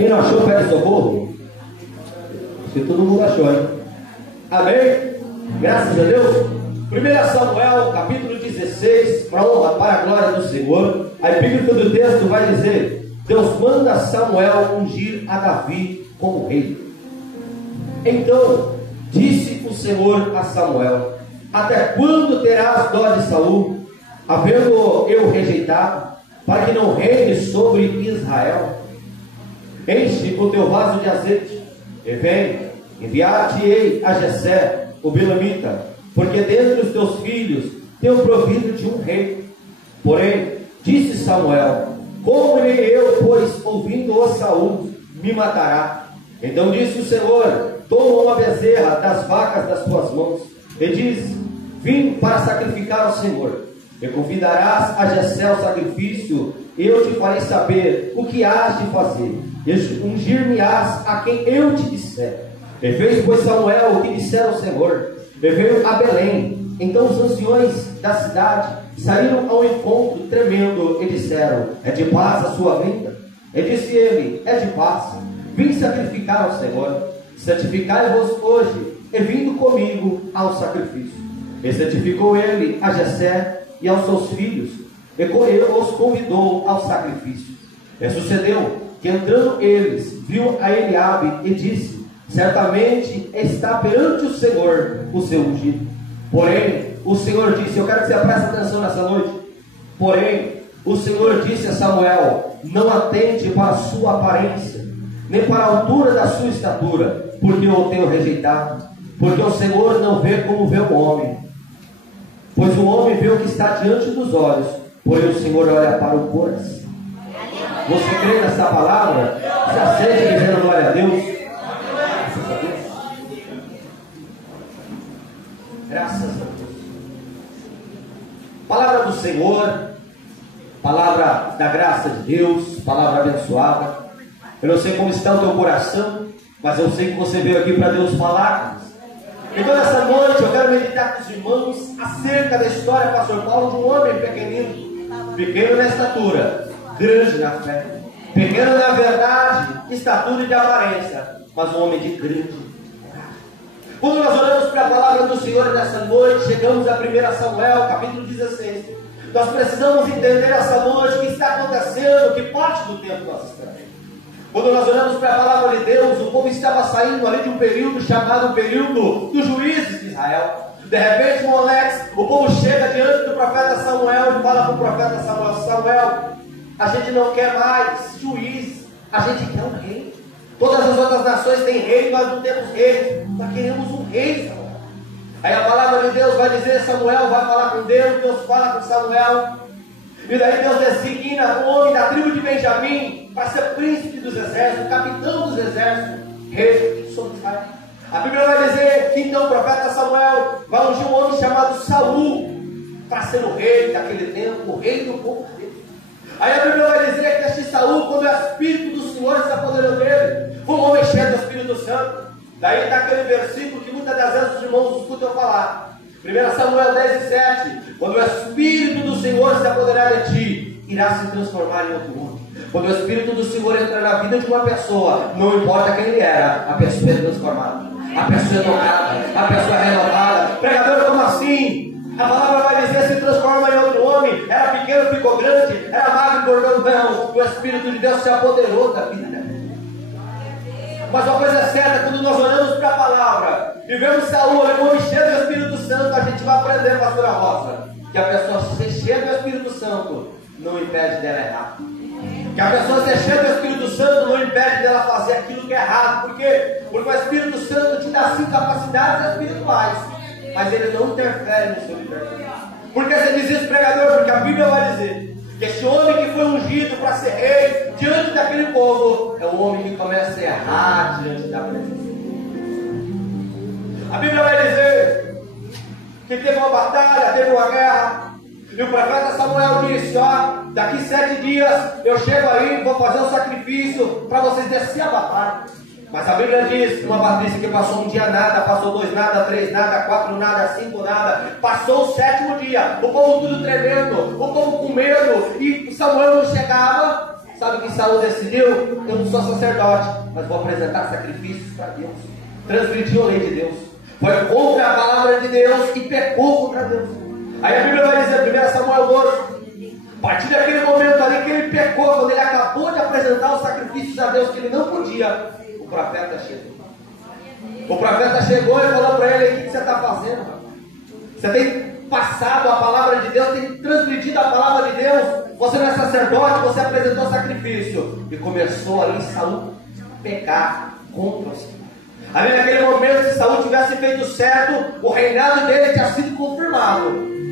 Quem não achou, pede socorro. Se todo mundo achou, hein? Amém? Graças a Deus. 1 Samuel, capítulo 16, para honra, para a glória do Senhor. A epígrafe do texto vai dizer: Deus manda Samuel ungir a Davi como rei. Então disse o Senhor a Samuel: até quando terás dó de Saul, havendo eu rejeitado, para que não reine sobre Israel? Enche o teu vaso de azeite, e vem, enviar-te-ei a Jessé, o Belamita, porque dentre os teus filhos tenho provido de um rei. Porém, disse Samuel: como irei eu, pois, ouvindo-o Saul, me matará? Então disse o Senhor: toma uma bezerra das vacas das tuas mãos, e diz: vim para sacrificar ao Senhor. E convidarás a Jessé ao sacrifício, e eu te farei saber o que hás de fazer, e ungir-me-ás a quem eu te disser. E fez, pois, Samuel o que dissera o Senhor, e veio a Belém. Então os anciões da cidade saíram ao encontro tremendo e disseram: é de paz a sua vinda? E disse ele: é de paz, vim sacrificar ao Senhor. Santificai-vos hoje, e vindo comigo ao sacrifício. E santificou ele a Jessé e aos seus filhos, e os convidou ao sacrifício. E sucedeu que, entrando eles, viu a Eliabe e disse: certamente está perante o Senhor o seu ungido. Porém o Senhor disse: eu quero que você preste atenção nessa noite. Porém o Senhor disse a Samuel: não atente para a sua aparência, nem para a altura da sua estatura, porque eu o tenho rejeitado. Porque o Senhor não vê como vê o homem, pois o homem vê o que está diante dos olhos, porém o Senhor olha para o coração. Você crê nessa palavra? Você aceita dizendo glória a Deus? Graças a Deus. Palavra do Senhor, palavra da graça de Deus, palavra abençoada. Eu não sei como está o teu coração, mas eu sei que você veio aqui para Deus falar. Então nessa noite eu quero meditar com os irmãos acerca da história, pastor Paulo, de um homem pequenino, pequeno na estatura, grande na fé, pequeno na verdade, estatura e de aparência, mas um homem de grande coragem. Quando nós olhamos para a palavra do Senhor nessa noite, chegamos a 1 Samuel, capítulo 16. Nós precisamos entender essa noite o que está acontecendo, que parte do tempo nós estamos. Quando nós olhamos para a palavra de Deus, o povo estava saindo ali de um período chamado período dos juízes de Israel. De repente, Moleques, o povo chega diante do profeta Samuel e fala para o profeta Samuel: Samuel, a gente não quer mais juiz, a gente quer um rei. Todas as outras nações têm rei, nós não temos rei, nós queremos um rei, Samuel. Aí a palavra de Deus vai dizer: Samuel vai falar com Deus, Deus fala com Samuel. E daí Deus designa um homem da tribo de Benjamim para ser príncipe dos exércitos, capitão dos exércitos, rei sobre Israel. A Bíblia vai dizer que então o profeta Samuel vai ungir um homem chamado Saul para ser o rei daquele tempo, o rei do povo dele. Aí a Bíblia vai dizer que este Saul, quando o Espírito do Senhor se apoderou dele, foi um homem cheio do Espírito Santo. Daí está aquele versículo que muitas das vezes os irmãos escutam falar. 1 Samuel 10:7, quando o Espírito do Senhor se apoderar de ti, irá se transformar em outro homem. Quando o Espírito do Senhor entrar na vida de uma pessoa, não importa quem ele era, a pessoa é transformada, a pessoa é tocada, a pessoa é renovada. Pregador, como assim? A palavra vai dizer: se transforma em outro homem. Era pequeno, ficou grande, era magro, engordou. Não, o Espírito de Deus se apoderou da vida dela. Mas uma coisa é certa, quando nós olhamos para a palavra e vemos Saul, um homem cheio do Espírito Santo, a gente vai aprender, pastora Rosa, que a pessoa ser cheia do Espírito Santo não impede dela errar. Que a pessoa ser cheia do Espírito Santo não impede dela fazer aquilo que é errado. Por quê? Porque o Espírito Santo te dá sim capacidades espirituais, mas ele não interfere no seu livre-arbítrio. Por que você diz isso, pregador? Porque a Bíblia vai dizer que esse homem que foi ungido para ser rei diante daquele povo é o homem que começa a errar diante da presença. A Bíblia vai dizer que teve uma batalha, teve uma guerra, e o profeta Samuel disse: ó, daqui 7 dias eu chego aí, vou fazer um sacrifício para vocês descer a batalha. Mas a Bíblia diz, uma Patrícia, que passou um dia nada, passou 2 nada, 3 nada, 4 nada, 5 nada, passou o 7º dia, o povo tudo tremendo, o povo com medo, e Samuel não chegava. Sabe o que Saul decidiu? Eu não sou sacerdote, mas vou apresentar sacrifícios para Deus. Transgrediu a lei de Deus. Foi contra a palavra de Deus e pecou contra Deus. Aí a Bíblia vai dizer, 1 Samuel 12, a partir daquele momento ali que ele pecou, quando ele acabou de apresentar os sacrifícios a Deus que ele não podia, o profeta chegou. O profeta chegou e falou para ele: o que você está fazendo, rapaz? Você tem passado a palavra de Deus, tem transgredido a palavra de Deus. Você não é sacerdote, você apresentou sacrifício. E começou ali Saul a pecar contra o Senhor. Ali naquele momento, se Saul tivesse feito certo, o reinado dele tinha sido confirmado.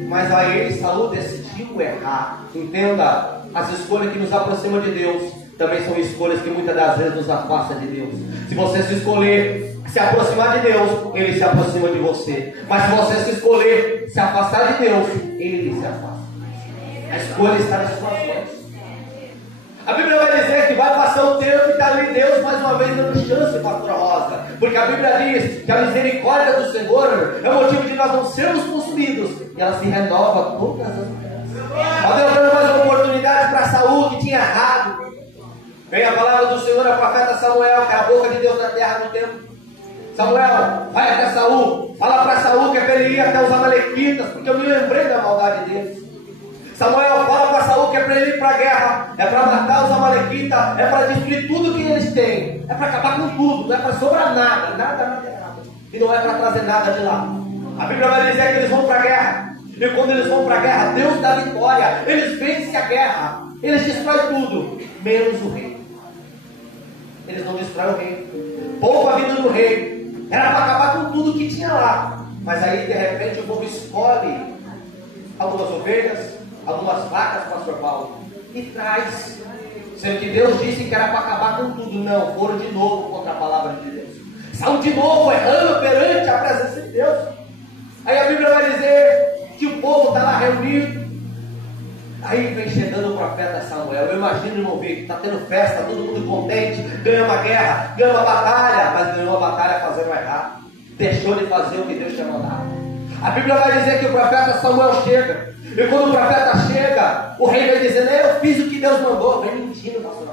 Mas aí Saul decidiu errar. Entenda, as escolhas que nos aproximam de Deus também são escolhas que muitas das vezes nos afastam de Deus. Se você se escolher se aproximar de Deus, Ele se aproxima de você. Mas se você se escolher se afastar de Deus, Ele se afasta. A escolha está nas suas mãos. A Bíblia vai dizer que vai passar o tempo e está ali Deus mais uma vez dando chance, pastora Rosa. Porque a Bíblia diz que a misericórdia do Senhor é o motivo de nós não sermos consumidos. E ela se renova todas as vezes. Ó Deus, dando mais uma oportunidade para Saul que tinha errado. Vem a palavra do Senhor ao profeta Samuel, que é a boca de Deus na terra no tempo. Samuel, vai até Saul, fala para Saul que é para ele ir até os amalequitas, porque eu me lembrei da maldade deles. Samuel, fala para Saul que é para ele ir para a guerra, é para matar os amalequitas, é para destruir tudo que eles têm, é para acabar com tudo, não é para sobrar nada, nada errado, e não é para trazer nada de lá. A Bíblia vai dizer que eles vão para a guerra, e quando eles vão para a guerra, Deus dá vitória, eles vencem a guerra, eles destroem tudo, menos o rei. Eles não destroem o rei, poupam a vida do rei. Era para acabar com tudo que tinha lá. Mas aí de repente o povo escolhe algumas ovelhas, algumas vacas, pastor Paulo, e traz. Sendo que Deus disse que era para acabar com tudo. Não, foram de novo contra a palavra de Deus. Saul de novo errando perante a presença de Deus. Aí a Bíblia vai dizer que o povo está lá reunido. Aí vem chegando o profeta Samuel. Eu imagino não ver que está tendo festa, todo mundo contente, ganhou uma guerra, ganhou uma batalha, mas ganhou uma batalha fazendo errado, deixou de fazer o que Deus tinha mandado. A Bíblia vai dizer que o profeta Samuel chega, e quando o profeta chega, o rei vai dizendo: eu fiz o que Deus mandou. Vem mentindo, pastor.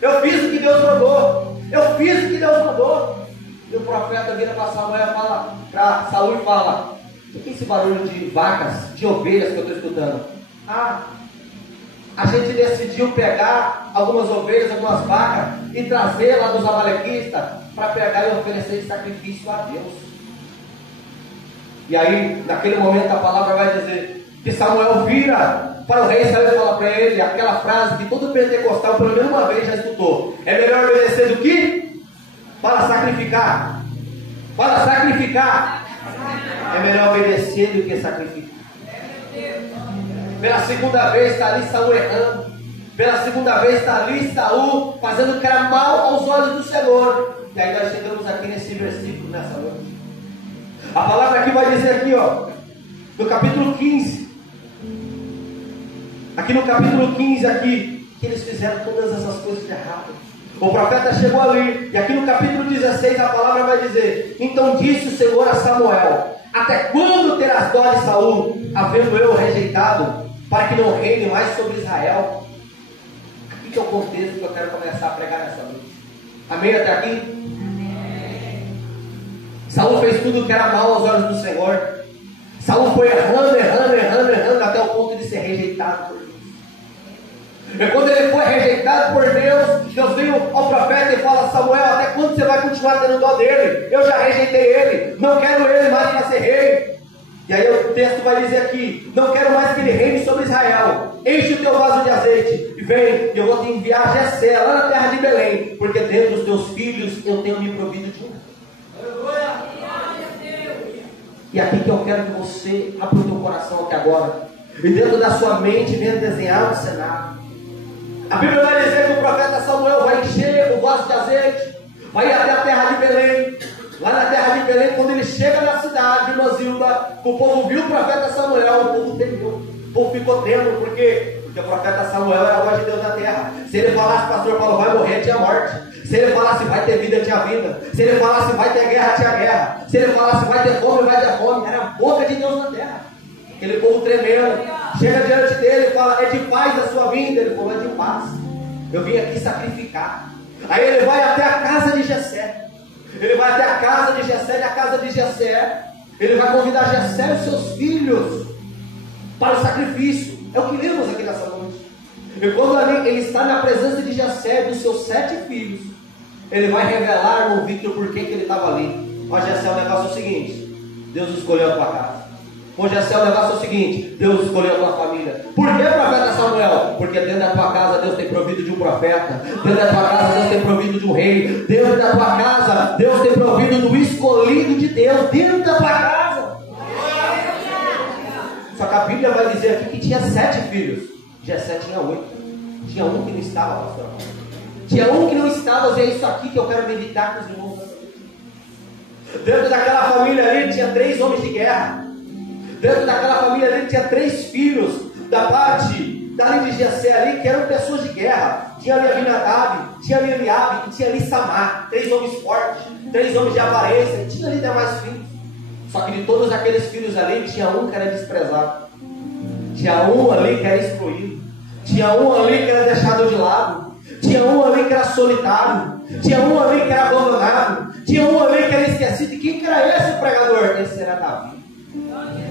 Eu fiz o que Deus mandou, eu fiz o que Deus mandou. E o profeta vira para Samuel, fala para Saul e fala: o que é esse barulho de vacas, de ovelhas que eu estou escutando? A gente decidiu pegar algumas ovelhas, algumas vacas e trazer lá dos amalequistas para pegar e oferecer de sacrifício a Deus. E aí, naquele momento, a palavra vai dizer que Samuel vira para o rei Israel e fala para ele aquela frase que todo pentecostal, pelo menos uma vez, já escutou: é melhor obedecer do que? Para sacrificar. Para sacrificar. É melhor obedecer do que sacrificar. Pela segunda vez está ali Saul errando. Pela segunda vez está ali Saul fazendo o que era mal aos olhos do Senhor. E aí nós chegamos aqui nesse versículo, nessa noite. A palavra aqui vai dizer aqui, ó, no capítulo 15. Aqui no capítulo 15 aqui, que eles fizeram todas essas coisas de errado. O profeta chegou ali, e aqui no capítulo 16 a palavra vai dizer: então disse o Senhor a Samuel: até quando terás dó de Saul, havendo eu rejeitado, para que não reine mais sobre Israel? Aqui que é o contexto que eu quero começar a pregar nessa noite. Amém até aqui? Amém. Saul fez tudo o que era mal aos olhos do Senhor. Saul foi errando até o ponto de ser rejeitado por Deus. E quando ele foi rejeitado por Deus, Deus veio ao profeta e fala: Samuel, até quando você vai continuar tendo dó dele? Eu já rejeitei ele, não quero ele mais para ser rei. E aí o texto vai dizer aqui: não quero mais que ele reine sobre Israel. Enche o teu vaso de azeite e vem, e eu vou te enviar a Jessé, lá na terra de Belém, porque dentre os teus filhos eu tenho me provido de um. E aqui que eu quero que você abra o teu coração aqui agora, e dentro da sua mente venha desenhar um cenário. A Bíblia vai dizer que o profeta Samuel vai encher o vaso de azeite, vai ir até a terra de Belém. Lá na terra de Belém, quando ele chega na cidade de Mozilda, o povo viu o profeta Samuel, o povo temeu, o povo ficou tendo, porque o profeta Samuel era a voz de Deus na terra. Se ele falasse: pastor Paulo vai morrer, tinha morte. Se ele falasse: vai ter vida, tinha vida. Se ele falasse: vai ter guerra, tinha guerra. Se ele falasse: vai ter fome, vai ter fome. Era a boca de Deus na terra. Aquele povo tremendo chega diante dele e fala: é de paz a sua vinda? Ele falou: é de paz. Eu vim aqui sacrificar. Aí ele vai até a casa de Jessé. Ele vai até a casa de Jessé. E a casa de Jessé, ele vai convidar Jessé e os seus filhos para o sacrifício. É o que lemos aqui nessa noite. E quando ele está na presença de Jessé e dos seus 7 filhos, ele vai revelar no Victor por que ele estava ali. Ó Jessé, o negócio é o seguinte: Deus escolheu a tua casa. Ô Jessé, o negócio é o seguinte: Deus escolheu a tua família. Por que, profeta Samuel? Porque dentro da tua casa Deus tem provido de um profeta. Dentro da tua casa Deus tem provido de um rei. Dentro da tua casa Deus tem provido do escolhido de Deus. Dentro da tua casa. Só que a Bíblia vai dizer aqui que tinha 7 filhos. Jessé tinha 8. Tinha um que não estava, pastor. Tinha um que não estava. E é isso aqui que eu quero meditar com os irmãos. Dentro daquela família ali tinha 3 homens de guerra. Dentro daquela família ali tinha 3 filhos da parte dali de Jessé ali, que eram pessoas de guerra. Tinha ali Abinadab, tinha ali Eliabe, e tinha ali Samar. 3 homens fortes, 3 homens de aparência, e tinha ali demais filhos. Só que de todos aqueles filhos ali, tinha um que era desprezado. Tinha um ali que era excluído. Tinha um ali que era deixado de lado. Tinha um ali que era solitário. Tinha um ali que era abandonado. Tinha um ali que era esquecido. E quem que era esse, o pregador? Esse era Davi.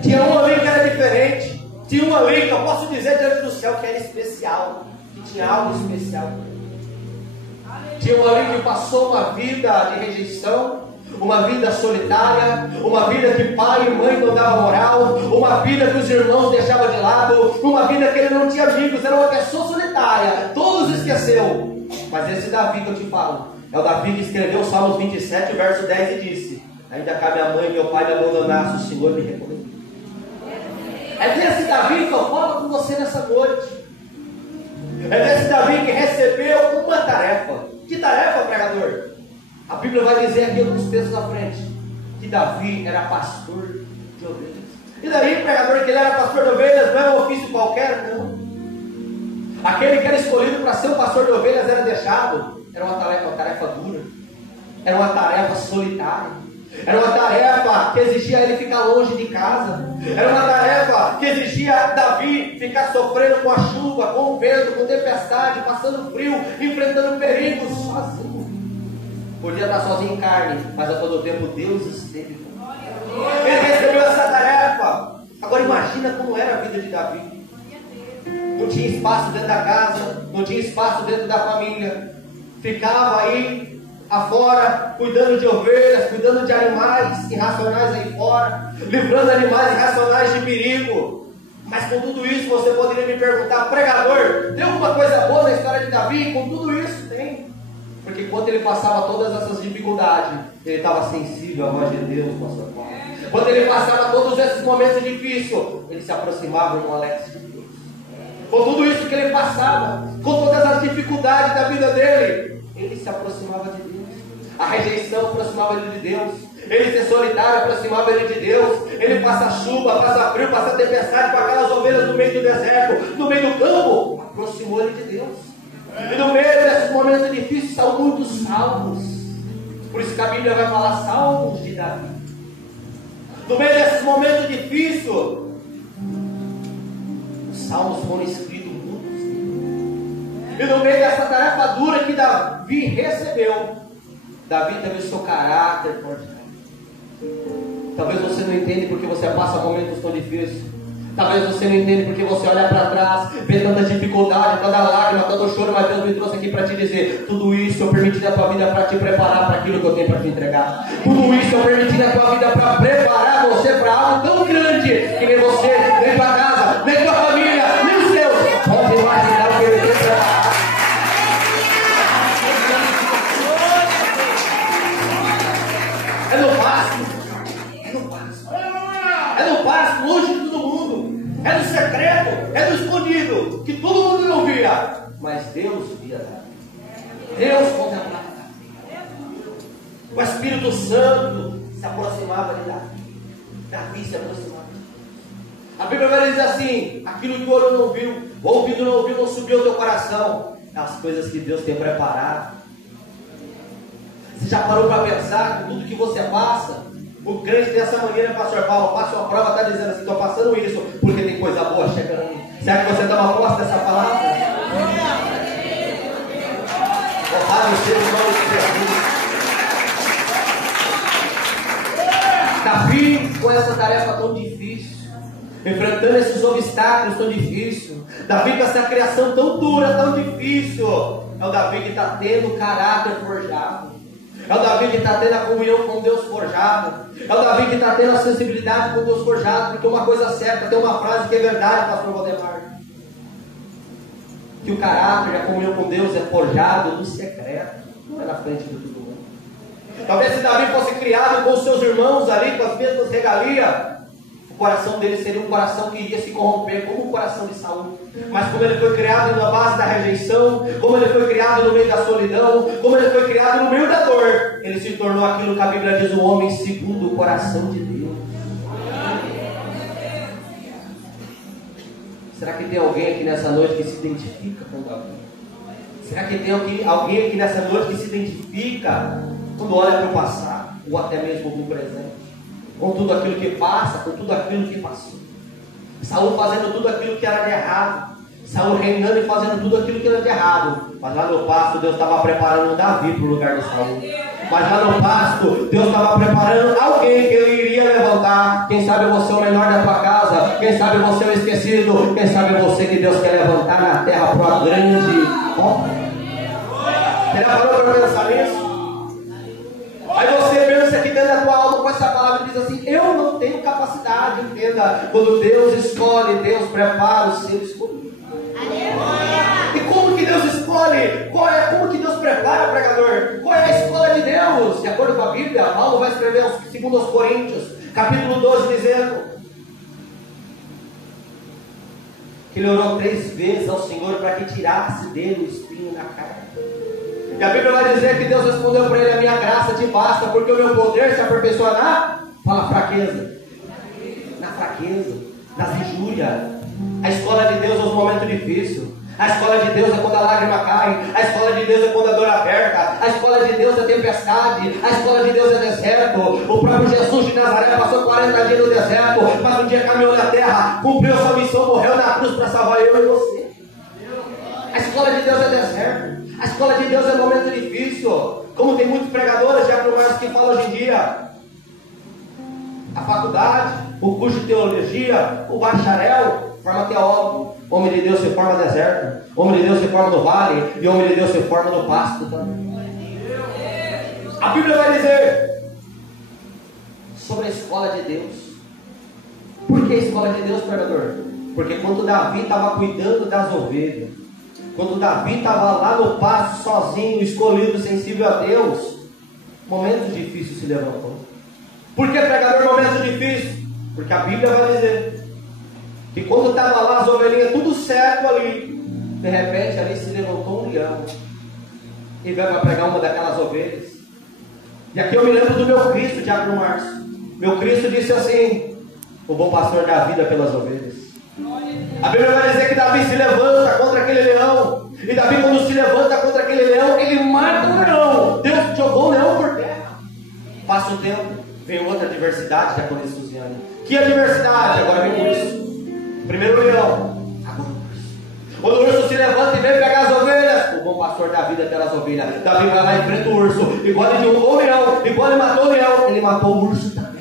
Tinha um ali que era diferente. Tinha um ali que eu posso dizer diante do céu que era especial. Que tinha algo especial. Tinha um ali que passou uma vida de rejeição, uma vida solitária, uma vida que pai e mãe não davam moral, uma vida que os irmãos deixavam de lado, uma vida que ele não tinha amigos, era uma pessoa solitária, todos esqueceu. Mas esse Davi que eu te falo, é o Davi que escreveu o Salmos 27, verso 10 e disse: ainda cabe a mãe e meu pai me abandonasse, o Senhor me recomendou. É desse Davi que eu falo com você nessa noite. É desse Davi que recebeu uma tarefa. Que tarefa, pregador? A Bíblia vai dizer aqui alguns textos à frente que Davi era pastor de ovelhas. E daí, pregador, que ele era pastor de ovelhas não é um ofício qualquer, não. Aquele que era escolhido para ser o pastor de ovelhas era deixado. Era uma tarefa dura. Era uma tarefa solitária. Era uma tarefa que exigia ele ficar longe de casa. Era uma tarefa que exigia Davi ficar sofrendo com a chuva, com o vento, com tempestade, passando frio, enfrentando perigos sozinho. Podia estar sozinho em carne, mas a todo tempo Deus esteve com ele. Ele recebeu essa tarefa. Agora imagina como era a vida de Davi. Não tinha espaço dentro da casa, não tinha espaço dentro da família. Ficava aí afora, cuidando de ovelhas, cuidando de animais irracionais aí fora, livrando animais irracionais de perigo. Mas com tudo isso você poderia me perguntar: pregador, tem alguma coisa boa na história de Davi? Com tudo isso tem. Porque quando ele passava todas essas dificuldades, ele estava sensível à voz de Deus, pastor Paulo. Quando ele passava todos esses momentos difíceis, ele se aproximava de um Alex de Deus. Com tudo isso que ele passava, com todas as dificuldades da vida dele, ele se aproximava de Deus. A rejeição aproximava ele de Deus. Ele ser solitário aproximava ele de Deus. Ele passa chuva, passa frio, passa tempestade com aquelas ovelhas no meio do deserto, no meio do campo, aproximou ele de Deus. E no meio desses momentos difíceis são muitos salmos. Por isso que a Bíblia vai falar salmos de Davi. No meio desses momentos difíceis, os salmos foram escritos muitos. E no meio dessa tarefa dura que Davi recebeu, Davi teve o seu caráter forte. Talvez você não entenda porque você passa momentos tão difíceis. Talvez você não entenda porque você olha para trás, vê tanta dificuldade, tanta lágrima, tanto choro, mas Deus me trouxe aqui para te dizer: tudo isso eu permiti na tua vida para te preparar para aquilo que eu tenho para te entregar. Tudo isso eu permiti na tua vida para preparar você para algo tão grande que nem você, nem tua casa, nem tua família, nem os seus pode imaginar o que ele tem preparado. É no pasto. É no pasto, longe de todo mundo. É no secreto, é no escondido, que todo mundo não via. Mas Deus via. Deus contemplava. O Espírito Santo se aproximava de Davi. Davi se aproximava. A Bíblia vai dizer assim: aquilo que o olho não viu, o ouvido não ouviu, não subiu ao teu coração. As coisas que Deus tem preparado. Você já parou para pensar que tudo que você passa? O crente dessa maneira, pastor Paulo, passa uma prova, está dizendo assim: estou passando isso porque tem coisa boa chegando. Será que você dá uma posse dessa palavra? Louvado seja o nome de Jesus. Davi, com essa tarefa tão difícil, enfrentando esses obstáculos tão difíceis, Davi com essa criação tão dura, tão difícil, é o Davi que está tendo o caráter forjado, é o Davi que está tendo a comunhão com Deus forjado, é o Davi que está tendo a sensibilidade com Deus forjado, porque uma coisa certa, tem uma frase que é verdade, pastor Valdemar, que o caráter e a comunhão com Deus é forjado no secreto, não é na frente de todo mundo. Talvez se Davi fosse criado com os seus irmãos ali, com as mesmas regalias, o coração dele seria um coração que iria se corromper, como o coração de Saul. Mas como ele foi criado na base da rejeição, como ele foi criado no meio da solidão, como ele foi criado no meio da dor, ele se tornou aquilo que a Bíblia diz, o homem segundo o coração de Deus. Será que tem alguém aqui nessa noite que se identifica com Davi? Será que tem alguém aqui nessa noite que se identifica quando olha para o passado, ou até mesmo para o presente? Com tudo aquilo que passa, com tudo aquilo que passou. Saul fazendo tudo aquilo que era de errado. Saul reinando e fazendo tudo aquilo que era de errado. Mas lá no pasto Deus estava preparando Davi para o lugar de Saul. Mas lá no pasto Deus estava preparando alguém que ele iria levantar. Quem sabe você é o menor da tua casa. Quem sabe você é o esquecido. Quem sabe você que Deus quer levantar na terra para uma grande obra. Você já parou para pensar nisso? Aí você pensa aqui dentro da tua alma com essa palavra e diz assim, eu não tenho capacidade, entenda. Quando Deus escolhe, Deus prepara o seu escolhido. E como que Deus escolhe? Como que Deus prepara, pregador? Qual é a escola de Deus? De acordo com a Bíblia, Paulo vai escrever segundo aos Coríntios, capítulo 12, dizendo que ele orou 3 vezes ao Senhor para que tirasse dele o espinho na carne. E a Bíblia vai dizer que Deus respondeu para ele, a minha graça te basta, porque o meu poder se aperfeiçoa na fraqueza. Na fraqueza, nas injúrias. A escola de Deus é os momentos difíceis. A escola de Deus é quando a lágrima cai. A escola de Deus é quando a dor aperta. A escola de Deus é tempestade. A escola de Deus é deserto. O próprio Jesus de Nazaré passou 40 dias no deserto, mas um dia caminhou na terra, cumpriu sua missão, morreu na cruz para salvar eu e você. A escola de Deus é deserto. A escola de Deus é um momento difícil. Como tem muitos pregadores já mais que falam hoje em dia. A faculdade, o curso de teologia, o bacharel, forma teólogo. Homem de Deus se forma no deserto. Homem de Deus se forma no vale. E homem de Deus se forma no pasto também. A Bíblia vai dizer sobre a escola de Deus. Por que a escola de Deus, pregador? Porque quando Davi estava cuidando das ovelhas, quando Davi estava lá no pasto sozinho, escolhido, sensível a Deus, momentos difíceis se levantou. Por que, pregador, momentos difíceis? Porque a Bíblia vai dizer que quando estava lá as ovelhinhas tudo certo ali, de repente ali se levantou um leão e veio para pegar uma daquelas ovelhas. E aqui eu me lembro do meu Cristo, Diácono Márcio. Meu Cristo disse assim, o bom pastor dá vida pelas ovelhas. A Bíblia vai dizer que Davi se levanta contra aquele leão. E Davi, quando se levanta contra aquele leão, ele mata o leão. Deus jogou o leão por terra. Passa o tempo, vem outra adversidade, já conheço Luziane. Que adversidade? Agora vem o urso. Primeiro o leão, agora o urso. Quando o urso se levanta e vem pegar as ovelhas, o bom pastor dá vida pelas ovelhas. Davi vai lá e enfrenta o urso. Igual ele derrubou o leão, igual ele matou o leão, ele matou o urso também.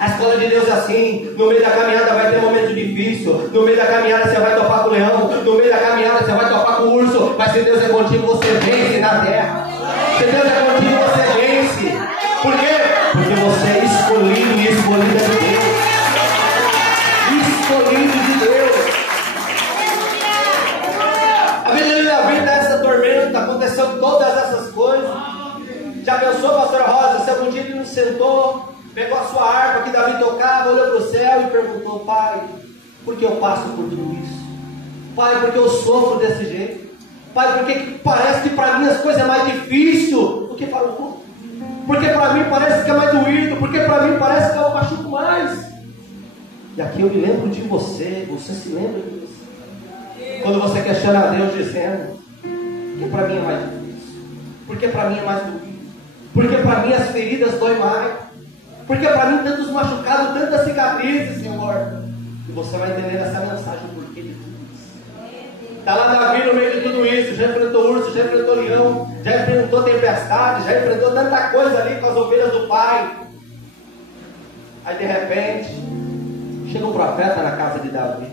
A escola de Deus é assim. No meio da caminhada vai ter um momento difícil. No meio da caminhada você vai topar com o leão. No meio da caminhada você vai topar com o urso. Mas se Deus é contigo, você vence na terra. Se Deus é contigo, você vence. Por quê? Porque você é escolhido e escolhida de Deus. Escolhido de Deus. A vida de Davi está essa tormenta, aconteceu todas essas coisas. Já pensou, pastora Rosa, se algum dia ele não sentou, pegou a sua harpa que Davi tocava, olhou para o céu e perguntou, pai, por que eu passo por tudo isso? Pai, por que eu sofro desse jeito? Pai, por que parece que para mim as coisas é mais difícil do que para o outro? Porque para mim parece que é mais doído, porque para mim parece que eu machuco mais. E aqui eu me lembro de você, você se lembra de você. Quando você questiona a Deus dizendo, porque para mim é mais difícil, porque para mim é mais doído, porque para mim as feridas doem mais, porque para mim tantos machucados, tantas cicatrizes, Senhor. E você vai entender essa mensagem, porque de tudo isso. Está lá Davi no meio de tudo isso, já enfrentou urso, já enfrentou leão, já enfrentou tempestade, já enfrentou tanta coisa ali com as ovelhas do pai. Aí de repente, chega um profeta na casa de Davi.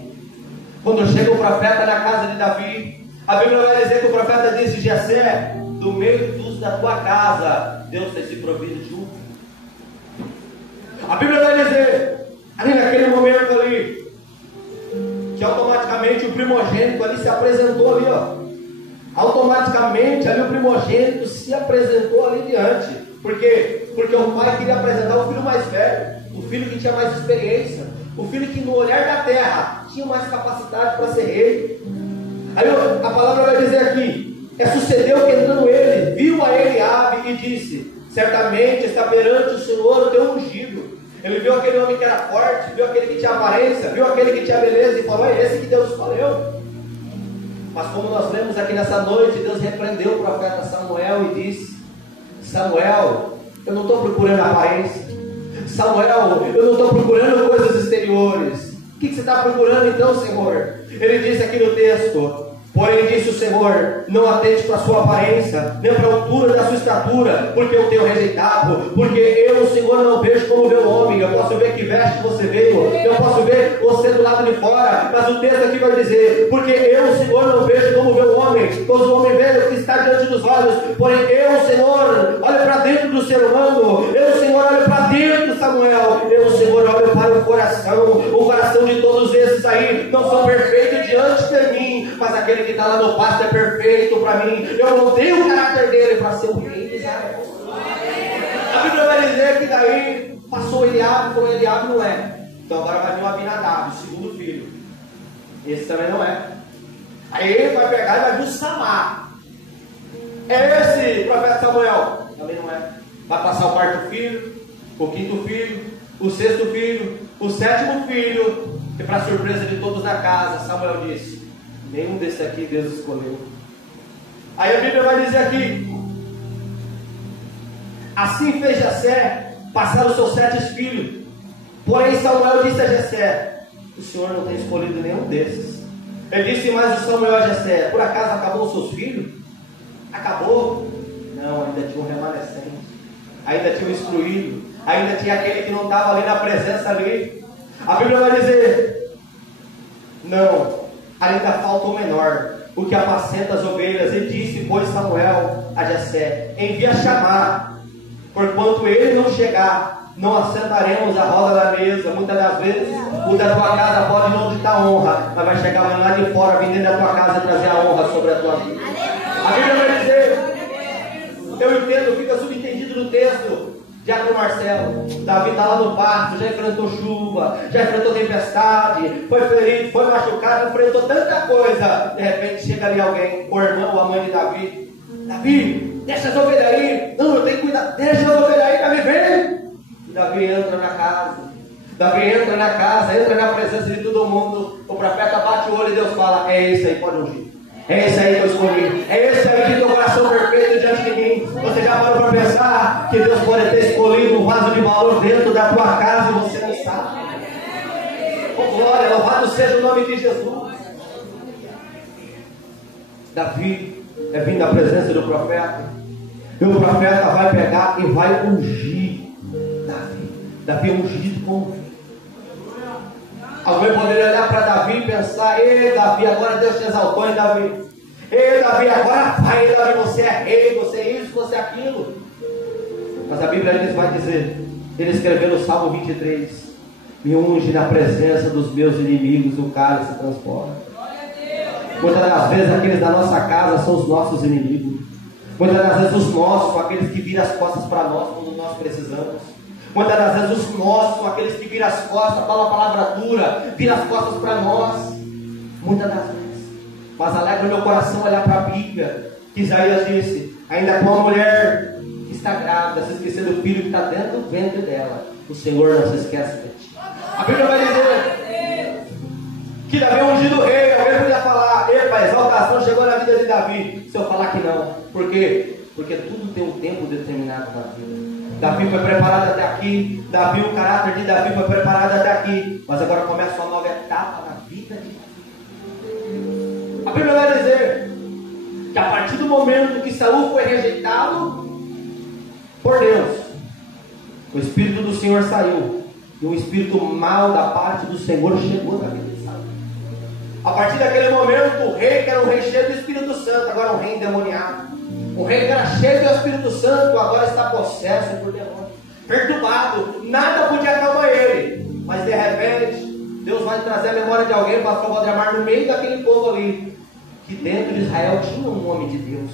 Quando chega o profeta na casa de Davi, a Bíblia vai dizer que o profeta disse: Jessé, do meio da tua casa, Deus tem se provido de um. A Bíblia vai dizer, ali naquele momento ali, que automaticamente o primogênito ali se apresentou ali, ó. Automaticamente ali o primogênito se apresentou ali diante. Por quê? Porque o pai queria apresentar o filho mais velho, o filho que tinha mais experiência, o filho que no olhar da terra tinha mais capacidade para ser rei. Aí a palavra vai dizer aqui: sucedeu que entrando ele, viu a Eliabe e disse: certamente está perante o Senhor o teu ungido. Ele viu aquele homem que era forte, viu aquele que tinha aparência, viu aquele que tinha beleza e falou: é esse que Deus escolheu. Mas como nós lemos aqui nessa noite, Deus repreendeu o profeta Samuel e disse: Samuel, eu não estou procurando aparência. Samuel, eu não estou procurando coisas exteriores. O que você está procurando então, Senhor? Ele disse aqui no texto: porém disse o Senhor, não atente para a sua aparência, nem para a altura da sua estatura, porque eu tenho rejeitado, porque eu, o Senhor, não vejo como vê o homem. Eu posso ver que veste você veio, eu posso ver você do lado de fora, mas o texto aqui vai dizer: porque eu, o Senhor, não vejo como vê o homem, pois o homem vê o que está diante dos olhos, porém eu, o Senhor, olho para dentro do ser humano. Eu, o Senhor, olho para dentro, Samuel. Eu, o Senhor, olho para o coração de todos esses aí não são perfeitos diante de mim, mas aquele que está lá no pasto é perfeito para mim. Eu não tenho o caráter dele para ser o rei de Israel. A Bíblia vai dizer que daí passou Eliabe, falou: Eliabe não é. Então agora vai vir o Abinadab, o segundo filho. Esse também não é. Aí ele vai pegar e vai vir o Samar. É esse profeta Samuel? Também não é. Vai passar o quarto filho, o quinto filho, o sexto filho, o sétimo filho. E para surpresa de todos na casa, Samuel disse: nenhum desse aqui Deus escolheu. Aí a Bíblia vai dizer aqui: assim fez Jessé passar os seus 7 filhos. Porém Samuel disse a Jessé: o Senhor não tem escolhido nenhum desses. Ele disse mais o Samuel a Jessé: por acaso acabou os seus filhos? Acabou? Não, ainda tinha um remanescente, ainda tinha um excluído, ainda tinha aquele que não estava ali na presença ali. A Bíblia vai dizer: não, ainda falta o menor, o que apacenta as ovelhas. E disse, pois, Samuel a Jessé: envia chamar, porquanto ele não chegar, não assentaremos a roda da mesa. Muitas das vezes o da tua casa pode não te dar honra, mas vai chegar lá de fora, vindo da tua casa e trazer a honra sobre a tua vida. A Bíblia vai dizer, eu entendo, fica subentendido no texto, Diácono Marcelo: Davi está lá no pasto, já enfrentou chuva, já enfrentou tempestade, foi ferido, foi machucado, enfrentou tanta coisa. De repente chega ali alguém, o irmão, a mãe de Davi: Davi, deixa as ovelhas aí. Não, eu tenho que cuidar, deixa as ovelhas aí, Davi, vem. E Davi entra na casa, entra na presença de todo mundo. O profeta bate o olho e Deus fala: é esse aí, pode ungir. É esse aí que eu escolhi. É esse aí que tem o coração perfeito diante de mim. Você já parou para pensar que Deus pode ter escolhido um vaso de valor dentro da tua casa e você não sabe? Oh, glória, louvado seja o nome de Jesus. Davi é vindo à presença do profeta, e o profeta vai pegar e vai ungir Davi. Davi é ungido com vinho. Alguém poderia olhar para Davi e pensar: ei Davi, agora Deus te exaltou, hein Davi? Ei Davi, agora vai, Davi, você é rei, você é isso, você é aquilo. Mas a Bíblia vai dizer, ele escreveu no Salmo 23: me unge na presença dos meus inimigos, o cálice se transforma. Muitas das vezes aqueles da nossa casa são os nossos inimigos. Muitas das vezes os nossos são aqueles que viram as costas para nós quando nós precisamos. Muitas das vezes os nossos são aqueles que viram as costas, falam a palavra dura, viram as costas para nós. Muitas das vezes. Mas alegra o meu coração olhar para a Bíblia, que Isaías disse: ainda com a mulher que está grávida, se esquecer do filho que está dentro do ventre dela, o Senhor não se esquece de ti. A Bíblia vai dizer que Davi é ungido rei. Alguém podia falar: epa, a exaltação chegou na vida de Davi. Se eu falar que não, por quê? Porque tudo tem um tempo determinado na vida. Davi foi preparado até aqui, o caráter de Davi foi preparado até aqui, mas agora começa uma nova etapa na vida de Davi. A Bíblia vai dizer que a partir do momento que Saul foi rejeitado por Deus, o Espírito do Senhor saiu, e um espírito mau da parte do Senhor chegou na vida de Saul. A partir daquele momento, o rei, que era um rei cheio do Espírito Santo, agora é um rei endemoniado. O rei que era cheio do Espírito Santo, agora está possesso por demônio, perturbado, nada podia acalmar ele. Mas de repente, Deus vai trazer a memória de alguém, o pastor Valdemar, no meio daquele povo ali, que dentro de Israel tinha um homem de Deus.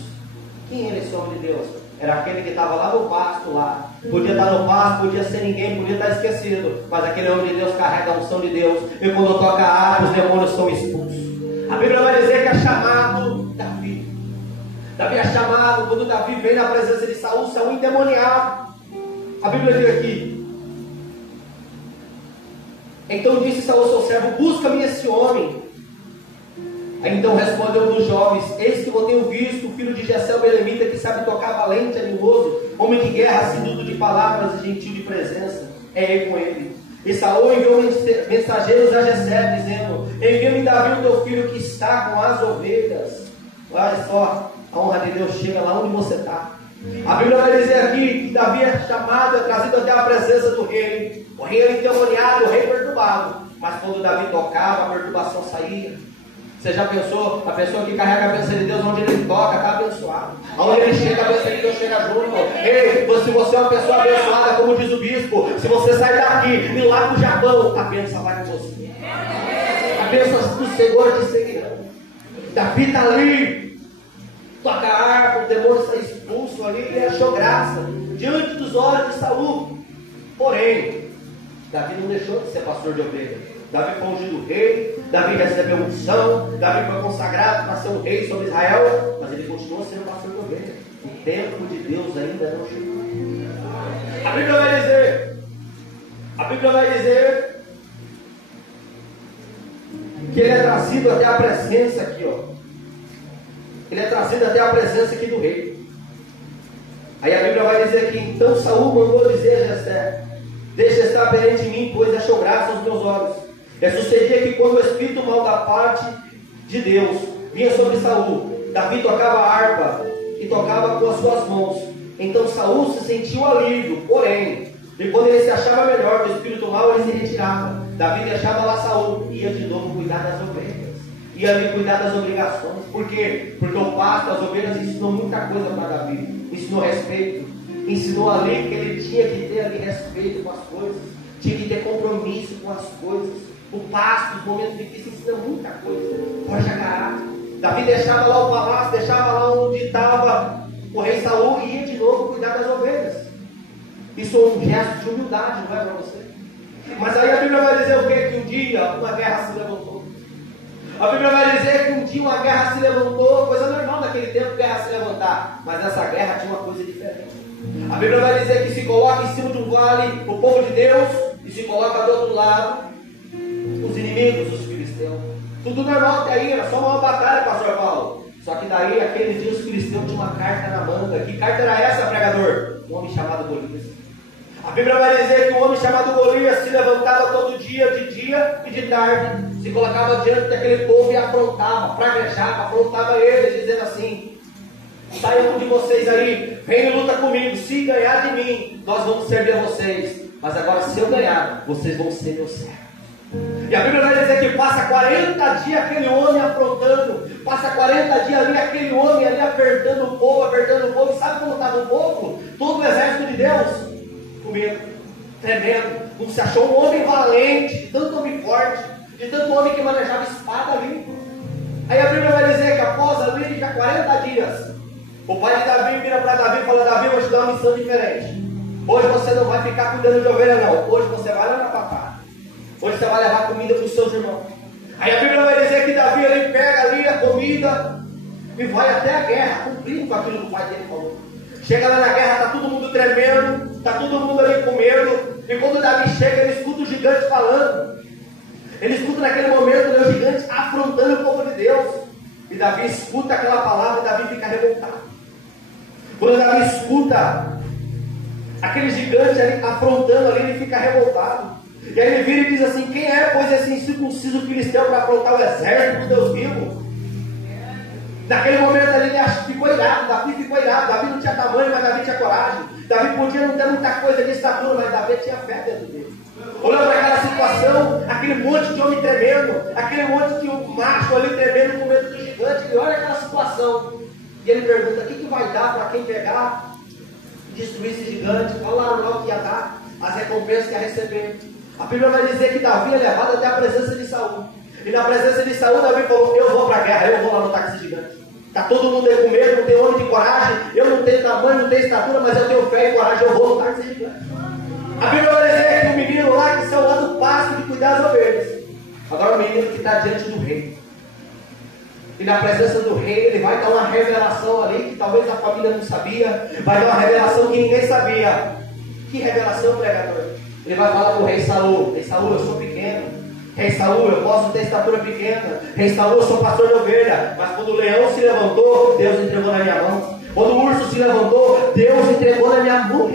Quem era esse homem de Deus? Era aquele que estava lá no pasto, lá. Podia estar no pasto, podia ser ninguém, podia estar esquecido. Mas aquele homem de Deus carrega a unção de Deus. E quando toca a harpa, os demônios são expulsos. A Bíblia vai dizer que é chamado Davi. Davi é chamado, quando Davi vem na presença de Saul, Saul endemoniado. A Bíblia diz aqui: então disse Saul ao seu servo: busca-me esse homem. Aí então respondeu um dos jovens: eis que eu tenho visto o filho de Jessé o belemita, que sabe tocar valente, animoso, homem de guerra, assiduo de palavras e gentil de presença. É ele com ele. E Saul enviou mensageiros a Jessé, dizendo: envia-me Davi o teu filho, que está com as ovelhas. Olha só, a honra de Deus chega lá onde você está. A Bíblia vai dizer aqui que Davi é chamado, é trazido até a presença do rei. O rei era endemoniado, o rei perturbado. Mas quando Davi tocava, a perturbação saía. Você já pensou? A pessoa que carrega a bênção de Deus, onde ele toca, está abençoado. Onde ele chega, a bênção de Deus chega junto. Ei, se você é uma pessoa abençoada, como diz o bispo, se você sair daqui e lá para o Japão, a bênção vai com você. A bênção do Senhor te seguirá. Davi está ali, toca a harpa, o demônio sai expulso ali, e achou graça diante dos olhos de Saul. Porém, Davi não deixou de ser pastor de ovelhas. Davi foi ungido rei, Davi recebeu unção, Davi foi consagrado para ser um rei sobre Israel, mas ele continua sendo pastor de ovelhas. O tempo de Deus ainda não chegou. A Bíblia vai dizer que ele é trazido até a presença aqui, ó. Ele é trazido até a presença aqui do rei. Aí a Bíblia vai dizer que então Saul mandou dizer a Jessé: deixa estar perante mim, pois achou graça aos meus olhos. Sucedia que quando o espírito mau da parte de Deus vinha sobre Saul, Davi tocava a harpa e tocava com as suas mãos. Então Saul se sentiu alívio, porém, e quando ele se achava melhor do espírito mau, ele se retirava. Davi deixava lá Saul e ia de novo cuidar das ovelhas, ia ali cuidar das obrigações. Por quê? Porque o pasto, as ovelhas, ensinou muita coisa para Davi. Ensinou respeito, ensinou ali que ele tinha que ter ali respeito com as coisas, tinha que ter compromisso com as coisas. O pasto, os momentos difíceis, ensina muita coisa. Forja caráter. Davi deixava lá o palácio, deixava lá onde estava o rei Saul e ia de novo cuidar das ovelhas. Isso é um gesto de humildade, não é para você? Mas aí a Bíblia vai dizer o quê? Que um dia uma guerra se levantou. A Bíblia vai dizer que um dia uma guerra se levantou, coisa normal naquele tempo, guerra se levantar. Mas nessa guerra tinha uma coisa diferente. A Bíblia vai dizer que se coloca em cima de um vale o povo de Deus e se coloca do outro lado os inimigos, os filisteus. Tudo normal até aí, era só uma batalha, pastor Paulo. Só que daí, aquele dia, os filisteus tinham uma carta na manga. Que carta era essa, pregador? Um homem chamado Golias. A Bíblia vai dizer que um homem chamado Golias se levantava todo dia, de dia e de tarde, se colocava diante daquele povo e afrontava, praguejava, afrontava eles, dizendo assim: saiam de vocês aí, venham e luta comigo. Se ganhar de mim, nós vamos servir a vocês. Mas agora, se eu ganhar, vocês vão ser meus servos. E a Bíblia vai dizer que passa 40 dias aquele homem afrontando, passa 40 dias ali, aquele homem ali apertando o povo, e sabe como estava o povo? Todo o exército de Deus, com medo, tremendo, como se achou um homem valente, de tanto homem forte, de tanto homem que manejava espada ali. Aí a Bíblia vai dizer que após ali, já 40 dias, o pai de Davi vira para Davi e fala: Davi, eu vou te dar uma missão diferente. Hoje você não vai ficar cuidando de ovelha não, hoje você vai lá na papada. Hoje você vai levar comida para os seus irmãos. Aí a Bíblia vai dizer que Davi ele pega ali a comida e vai até a guerra, cumprindo com aquilo que o pai dele falou. Chega lá na guerra, está todo mundo tremendo, está todo mundo ali com medo. E quando Davi chega, ele escuta o gigante falando. Ele escuta naquele momento, né, o gigante afrontando o povo de Deus. E Davi escuta aquela palavra e Davi fica revoltado. Quando Davi escuta aquele gigante ali afrontando ali, ele fica revoltado. E aí ele vira e diz assim: quem é, pois, esse incircunciso filisteu para afrontar o exército do Deus vivo? Naquele momento ali ele ficou irado, Davi ficou irado. Davi não tinha tamanho, mas Davi tinha coragem. Davi podia não ter muita coisa de estatura, mas Davi tinha fé dentro dele. Olhando para aquela situação, aquele monte de homem tremendo, aquele monte de macho ali tremendo com medo do gigante, ele olha aquela situação e ele pergunta: o que vai dar para quem pegar e destruir esse gigante? Falaram logo que ia dar as recompensas que ia receber. A Bíblia vai dizer que Davi é levado até a presença de Saul. E na presença de Saul, Davi falou: eu vou para a guerra, eu vou lá lutar com esse gigante. Está todo mundo aí com medo, não tem homem de coragem, eu não tenho tamanho, não tenho estatura, mas eu tenho fé e coragem, eu vou lutar com esse gigante. A Bíblia vai dizer que o menino lá que saiu lá do pasto de cuidar das ovelhas. Agora o menino que está diante do rei. E na presença do rei, ele vai dar uma revelação ali que talvez a família não sabia. Vai dar uma revelação que ninguém sabia. Que revelação, pregador? Ele vai falar para o rei Saul: rei Saul, eu sou pequeno. Rei Saul, eu posso ter estatura pequena. Rei Saul, eu sou pastor de ovelha. Mas quando o leão se levantou, Deus entregou na minha mão. Quando o urso se levantou, Deus entregou na minha mão.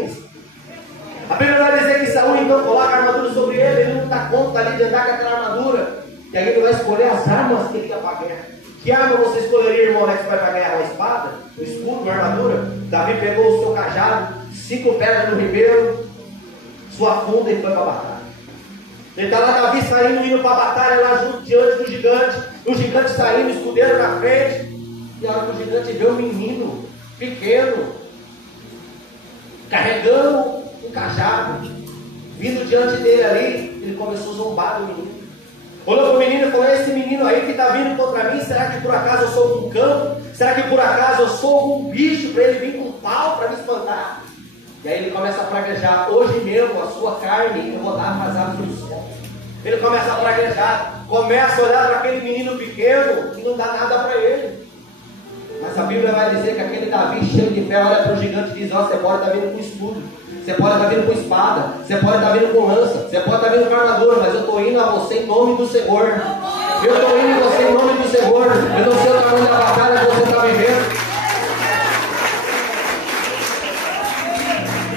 A Bíblia vai dizer que Saul então coloca a armadura sobre ele. Ele não dá conta ali de andar com aquela armadura. E aí ele vai escolher as armas que ele ia para a guerra. Que arma você escolheria, irmão, né, que vai para a guerra? Uma espada? Um escudo? Uma armadura? Davi pegou o seu cajado, 5 pedras no ribeiro, sua funda e foi para a batalha. Ele está lá, Davi saindo, indo para a batalha lá junto, diante do gigante. O gigante saindo, o escudeiro na frente. E a hora que o gigante vê um menino pequeno, carregando um cajado, vindo diante dele ali, ele começou a zombar do menino. Olhou para o menino e falou: esse menino aí que está vindo contra mim, será que por acaso eu sou um cão? Será que por acaso eu sou algum bicho para ele vir com pau para me espantar? E aí ele começa a praguejar: hoje mesmo a sua carne eu vou dar as aves do céu. Ele começa a praguejar, começa a olhar para aquele menino pequeno e não dá nada para ele. Mas a Bíblia vai dizer que aquele Davi cheio de fé olha para o gigante e diz: ó, você pode estar vindo com escudo, você pode estar vindo com espada, você pode estar vindo com lança, você pode estar vindo com armadura, mas eu estou indo a você em nome do Senhor. Eu estou indo a você em nome do Senhor. Eu não sei o tamanho da batalha que você está vivendo.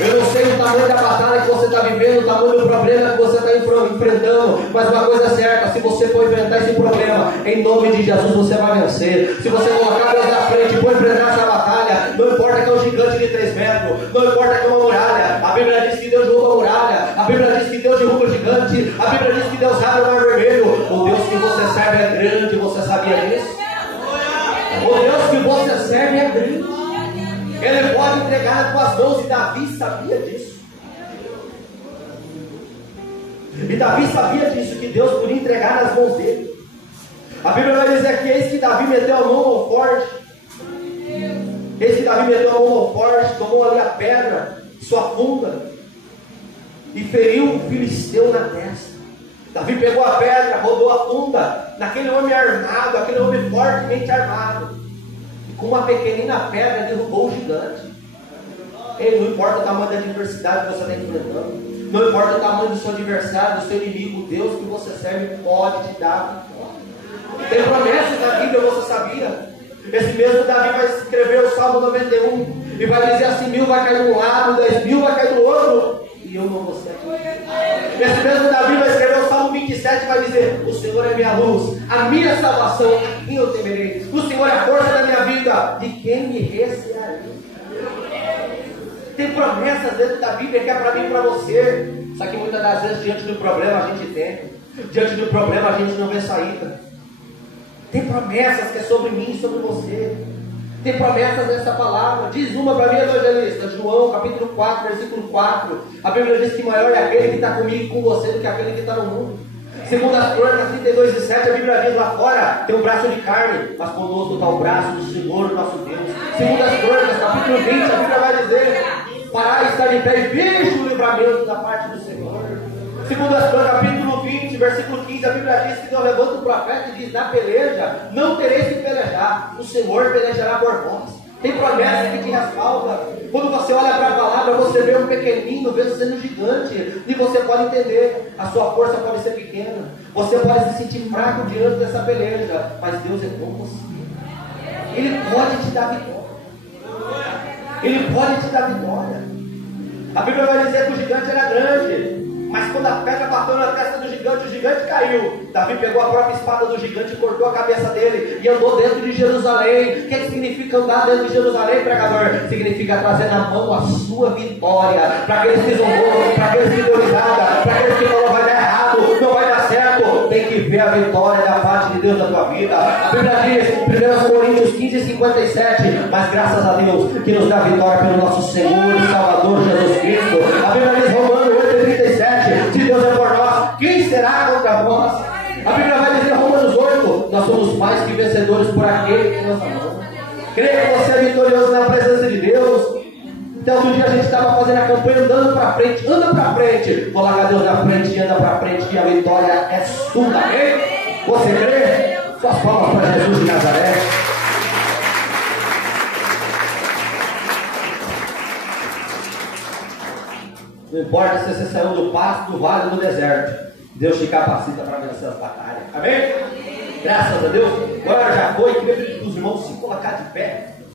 Eu não sei o tamanho da batalha que você está vivendo, o tamanho do problema que você está enfrentando, mas uma coisa é certa: se você for enfrentar esse problema, em nome de Jesus você vai vencer. Se você colocar Deus na frente e for enfrentar essa batalha, não importa que é um gigante de 3 metros, não importa que é uma muralha. A Bíblia diz que Deus derruba a muralha, a Bíblia diz que Deus derruba o gigante, a Bíblia diz que Deus abre o mar vermelho. O Deus que você serve é grande, você sabia disso? O Deus que você serve é grande. Ele pode entregar nas tuas mãos, e Davi sabia disso. E Davi sabia disso, que Deus podia entregar nas mãos dele. A Bíblia vai dizer que eis que Davi meteu a mão ao forte. Eis que Davi meteu a mão ao forte, tomou ali a pedra, sua funda, e feriu o filisteu na testa. Davi pegou a pedra, rodou a funda naquele homem armado, aquele homem fortemente armado. Com uma pequenina pedra derrubou o gigante. Não importa o tamanho da adversidade que você está enfrentando, não importa o tamanho do seu adversário, do seu inimigo, o Deus que você serve pode te dar vitória. Tem promessas na Bíblia, você sabia? Esse mesmo Davi vai escrever o Salmo 91 e vai dizer assim: 1000 vai cair de um lado, 10.000 vai cair do outro, e eu não vou ser aqui. Esse mesmo Davi vai escrever o Salmo 27 e vai dizer: o Senhor é minha luz, a minha salvação, a quem eu temerei? O Senhor é a força da minha vida, de quem me recearei? Tem promessas dentro da Bíblia que é para mim e para você. Só que muitas das vezes diante do problema a gente tem, diante do problema a gente não vê saída. Tem promessas que é sobre mim e sobre você. Tem promessas nessa palavra. Diz uma para mim, evangelista. João capítulo 4, versículo 4. A Bíblia diz que maior é aquele que está comigo e com você do que aquele que está no mundo. Segundo as Crônicas 32 e 7, a Bíblia diz: lá fora tem um braço de carne, mas conosco está o braço do Senhor, nosso Deus. Segundo as Crônicas, capítulo 20, a Bíblia vai dizer: parai, estar de pé e vejo o livramento da parte do Senhor. Segundo as Crônicas, capítulo 20, versículo 15, a Bíblia diz que Deus levanta o profeta e diz: na peleja não tereis que pelejar, o Senhor pelejará por vós. Tem promessa que te respalda. Quando você olha para a palavra, você vê um pequenino vencendo um gigante, e você pode entender: a sua força pode ser pequena, você pode se sentir fraco diante dessa peleja, mas Deus é com você. Ele pode te dar vitória. Ele pode te dar vitória. A Bíblia vai dizer que o gigante era grande. Mas quando a pedra bateu na testa do gigante, o gigante caiu. Davi pegou a própria espada do gigante e cortou a cabeça dele e andou dentro de Jerusalém. O que significa andar dentro de Jerusalém, pregador? Significa trazer na mão a sua vitória. Para aqueles que zombou, para aqueles que deu risada, para aqueles que falou vai dar errado, não vai dar certo, tem que ver a vitória da parte de Deus na tua vida. A Bíblia diz, 1 Coríntios 15:57, mas graças a Deus que nos dá vitória pelo nosso Senhor e Salvador Jesus Cristo. A Bíblia diz, Romanos 8:37, se Deus é por nós, quem será contra nós? A Bíblia vai dizer, Romanos 8, nós somos mais que vencedores por aquele que nos amou. Creia que você é vitorioso na presença de Deus. Então, outro dia a gente estava fazendo a campanha andando para frente, anda para frente, coloca Deus na frente e anda para frente, que a vitória é sua, amém? Você crê? Suas palmas para Jesus de Nazaré. Não importa se você saiu do pasto, do vale ou do deserto, Deus te capacita para vencer as batalhas, amém? Graças a Deus, agora já foi, queria pedir para os irmãos se colocarem.